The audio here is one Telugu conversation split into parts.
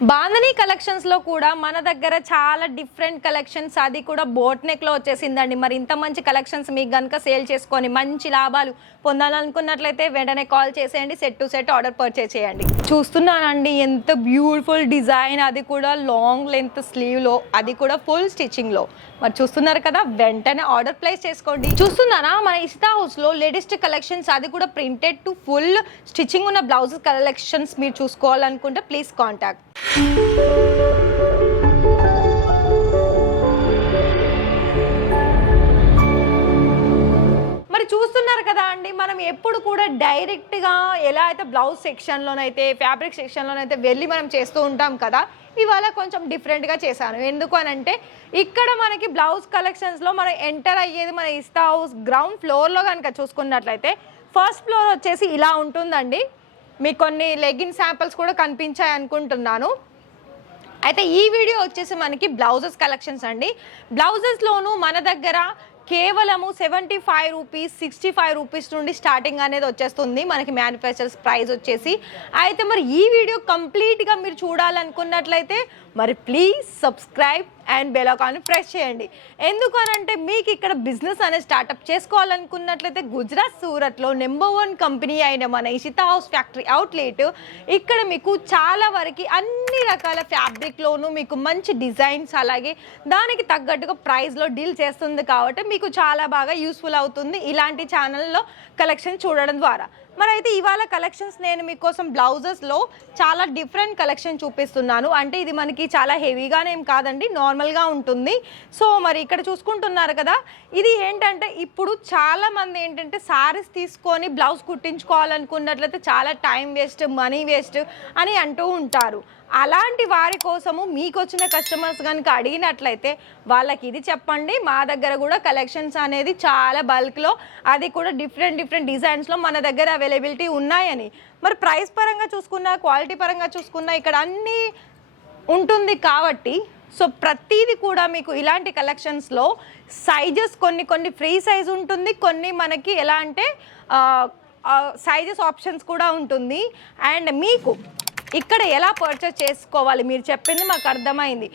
బాంధనీ కలెక్షన్స్ లో కూడా మన దగ్గర చాలా డిఫరెంట్ కలెక్షన్స్, అది కూడా బోట్ నెక్ లో వచ్చేసిందండి. మరి ఇంత మంచి కలెక్షన్స్ మీకు గనుక సేల్ చేసుకొని మంచి లాభాలు పొందాలనుకున్నట్లయితే వెంటనే కాల్ చేసేయండి, set to set order purchase చేయండి. చూస్తున్నానండి ఎంత బ్యూటిఫుల్ డిజైన్, అది కూడా లాంగ్ లెంత్ స్లీవ్ లో, అది కూడా ఫుల్ స్టిచ్చింగ్ లో. మరి చూస్తున్నారు కదా, వెంటనే ఆర్డర్ ప్లేస్ చేసుకోండి. చూస్తున్నారా మన ఇస్తా హౌస్ లో లేటెస్ట్ కలెక్షన్స్, అది కూడా ప్రింటెడ్ టు ఫుల్ స్టిచ్చింగ్ ఉన్న బ్లౌజెస్ కలెక్షన్స్ మీరు చూసుకోవాలనుకుంటే ప్లీజ్ కాంటాక్ట్. మరి చూస్తున్నారు కదా అండి, మనం ఎప్పుడు కూడా డైరెక్ట్గా ఎలా అయితే బ్లౌజ్ సెక్షన్లోనైతే ఫ్యాబ్రిక్ సెక్షన్లోనైతే వెళ్ళి మనం చేస్తూ ఉంటాం కదా, ఇవాళ కొంచెం డిఫరెంట్గా చేశాను. ఎందుకు అని అంటే ఇక్కడ మనకి బ్లౌజ్ కలెక్షన్స్లో మనం ఎంటర్ అయ్యేది మన ఇస్తా హౌస్ గ్రౌండ్ ఫ్లోర్లో కనుక చూసుకున్నట్లయితే ఫస్ట్ ఫ్లోర్ వచ్చేసి ఇలా ఉంటుందండి. మీకు కొన్ని లెగ్గిన్ శాంపిల్స్ కూడా కనిపించాయి అనుకుంటున్నాను. అయితే ఈ వీడియో వచ్చేసి మనకి బ్లౌజెస్ కలెక్షన్స్ అండి. బ్లౌజెస్లోనూ మన దగ్గర కేవలము 75 రూపీస్ 65 రూపీస్ నుండి స్టార్టింగ్ అనేది వచ్చేస్తుంది మనకి మ్యానుఫ్యాక్చర్స్ ప్రైస్ వచ్చేసి. అయితే మరి ఈ వీడియో కంప్లీట్గా మీరు చూడాలనుకున్నట్లయితే మరి please subscribe and bell icon press చేయండి. ఎందుకు అనంటే మీకు ఇక్కడ బిజినెస్ అనేది స్టార్ట్అప్ చేసుకోవాలనుకున్నట్లయితే గుజరాత్ సూరత్లో నెంబర్ 1 కంపెనీ అయిన మన ఇషితా హౌస్ ఫ్యాక్టరీ అవుట్లెట్ ఇక్కడ మీకు చాలా వరకు అన్ని రకాల ఫ్యాబ్రిక్లోనూ మీకు మంచి డిజైన్స్ అలాగే దానికి తగ్గట్టుగా ప్రైస్లో డీల్ చేస్తుంది. కాబట్టి మీకు చాలా బాగా యూస్ఫుల్ అవుతుంది ఇలాంటి ఛానల్లో కలెక్షన్ చూడడం ద్వారా. మరి అయితే ఇవాళ కలెక్షన్స్ నేను మీకోసం బ్లౌజెస్లో చాలా డిఫరెంట్ కలెక్షన్ చూపిస్తున్నాను. అంటే ఇది మనకి చాలా హెవీగానే ఏం కాదండి, నార్మల్గా ఉంటుంది. సో మరి ఇక్కడ చూసుకుంటున్నారు కదా, ఇది ఏంటంటే ఇప్పుడు చాలామంది ఏంటంటే శారీస్ తీసుకొని బ్లౌజ్ కుట్టించుకోవాలనుకున్నట్లయితే చాలా టైం వేస్ట్, మనీ వేస్ట్ అని అంటూ ఉంటారు. అలాంటి వారి కోసము మీకు వచ్చిన కస్టమర్స్ కనుక అడిగినట్లయితే వాళ్ళకి ఇది చెప్పండి, మా దగ్గర కూడా కలెక్షన్స్ అనేది చాలా బల్క్లో, అది కూడా డిఫరెంట్ డిజైన్స్లో మన దగ్గర అవైలబిలిటీ ఉన్నాయని. మరి ప్రైస్ పరంగా చూసుకున్నా, క్వాలిటీ పరంగా చూసుకున్నా ఇక్కడ అన్నీ ఉంటుంది. కాబట్టి సో ప్రతిదీ కూడా మీకు ఇలాంటి కలెక్షన్స్లో సైజెస్ కొన్ని ఫ్రీ సైజ్ ఉంటుంది, కొన్ని మనకి ఎలా అంటే సైజెస్ ఆప్షన్స్ కూడా ఉంటుంది. అండ్ మీకు ఇక్కడ ఎలా పర్చేస్ చేసుకోవాలి, మీరు చెప్పింది మాకు అర్థమైంది.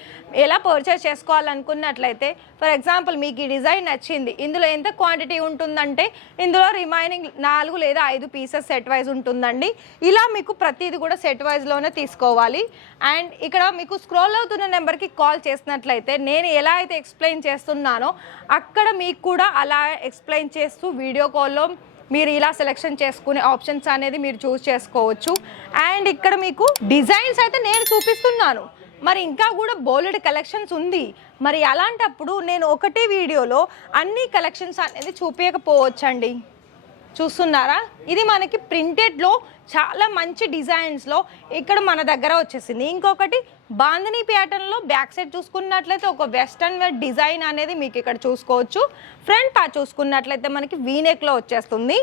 ఎలా పర్చేస్ చేసుకోవాలనుకున్నట్లయితే ఫర్ ఎగ్జాంపుల్ మీకు ఈ డిజైన్ నచ్చింది, ఇందులో ఎంత క్వాంటిటీ ఉంటుందంటే ఇందులో రిమైనింగ్ 4 లేదా 5 పీసెస్ సెట్ వైజ్ ఉంటుందండి. ఇలా మీకు ప్రతిదీ కూడా సెట్ వైజ్లోనే తీసుకోవాలి. అండ్ ఇక్కడ మీకు స్క్రోల్ అవుతున్న నెంబర్కి కాల్ చేసినట్లయితే నేను ఎలా అయితే ఎక్స్ప్లెయిన్ చేస్తున్నానో అక్కడ మీకు కూడా అలా ఎక్స్ప్లెయిన్ చేస్తూ వీడియో కాల్లో మీరు ఇలా సెలెక్షన్ చేసుకునే ఆప్షన్స్ అనేది మీరు చూస్ చేసుకోవచ్చు. అండ్ ఇక్కడ మీకు డిజైన్స్ అయితే నేను చూపిస్తున్నాను, మరి ఇంకా కూడా బోలెడ్ కలెక్షన్స్ ఉంది. మరి అలాంటప్పుడు నేను ఒకటే వీడియోలో అన్ని కలెక్షన్స్ అనేది చూపించకపోవచ్చండి. చూస్తున్నారా, ఇది మనకి ప్రింటెడ్లో చాలా మంచి డిజైన్స్లో ఇక్కడ మన దగ్గర వచ్చేసింది. ఇంకొకటి బాంధనీ ప్యాటర్న్లో బ్యాక్ సైడ్ చూసుకున్నట్లయితే ఒక వెస్టర్న్ వేర్ డిజైన్ అనేది మీకు ఇక్కడ చూసుకోవచ్చు. ఫ్రంట్ పార్ట్ చూసుకున్నట్లయితే మనకి వీనెక్లో వచ్చేస్తుంది.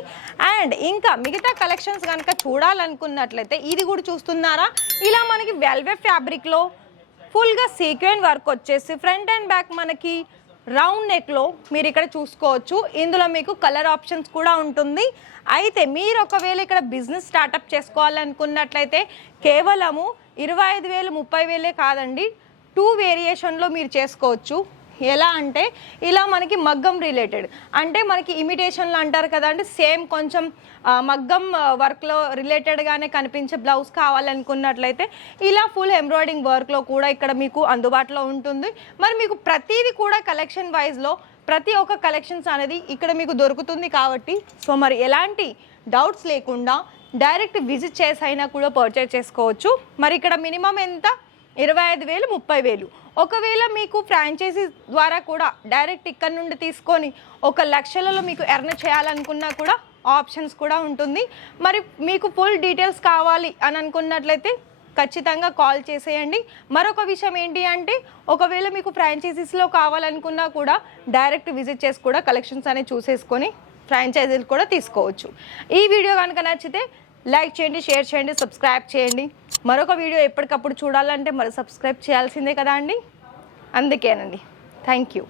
అండ్ ఇంకా మిగతా కలెక్షన్స్ కనుక చూడాలనుకున్నట్లయితే ఇది కూడా చూస్తున్నారా, ఇలా మనకి వెల్వెట్ ఫ్యాబ్రిక్లో ఫుల్గా సీక్వెన్ వర్క్ వచ్చేసి ఫ్రంట్ అండ్ బ్యాక్ మనకి రౌండ్ నెక్లో మీరు ఇక్కడ చూసుకోవచ్చు. ఇందులో మీకు కలర్ ఆప్షన్స్ కూడా ఉంటుంది. అయితే మీరు ఒకవేళ ఇక్కడ బిజినెస్ స్టార్టప్ చేసుకోవాలనుకున్నట్లయితే కేవలము 25,000 30,000 కాదండి, 2 వేరియేషన్లో మీరు చేసుకోవచ్చు. ఎలా అంటే ఇలా మనకి మగ్గం రిలేటెడ్, అంటే మనకి ఇమిటేషన్లో అంటారు కదా అండి, సేమ్ కొంచెం మగ్గం వర్క్లో రిలేటెడ్గానే కనిపించే బ్లౌజ్ కావాలనుకున్నట్లయితే ఇలా ఫుల్ ఎంబ్రాయిడింగ్ వర్క్లో కూడా ఇక్కడ మీకు అందుబాటులో ఉంటుంది. మరి మీకు ప్రతిదీ కూడా కలెక్షన్ వైజ్లో ప్రతి ఒక్క కలెక్షన్స్ అనేది ఇక్కడ మీకు దొరుకుతుంది. కాబట్టి సో మరి ఎలాంటి డౌట్స్ లేకుండా డైరెక్ట్ విజిట్ చేసి అయినా కూడా పర్చేజ్ చేసుకోవచ్చు. మరి ఇక్కడ మినిమం ఎంత, 25,000 30,000. ఒకవేళ మీకు ఫ్రాంచైజీ ద్వారా కూడా డైరెక్ట్ ఇక్కడ నుండి తీసుకొని 1,00,000లో మీకు ఎర్న్ చేయాలనుకున్నా కూడా ఆప్షన్స్ కూడా ఉంటుంది. మరి మీకు ఫుల్ డీటెయిల్స్ కావాలి అని అనుకున్నట్లయితే ఖచ్చితంగా కాల్ చేసేయండి. మరొక విషయం ఏంటి అంటే ఒకవేళ మీకు ఫ్రాంచైజీస్లో కావాలనుకున్నా కూడా డైరెక్ట్ విజిట్ చేసి కూడా కలెక్షన్స్ అనేవి చూసేసుకొని ఫ్రాంచైజీలు కూడా తీసుకోవచ్చు. ఈ వీడియో కనుక నచ్చితే లైక్ చేయండి, షేర్ చేయండి, సబ్స్క్రైబ్ చేయండి. మరొక వీడియో ఎప్పటికప్పుడు చూడాలంటే మరి సబ్స్క్రైబ్ చేయాల్సిందే కదా అండి, అందుకేనండి. Thank you.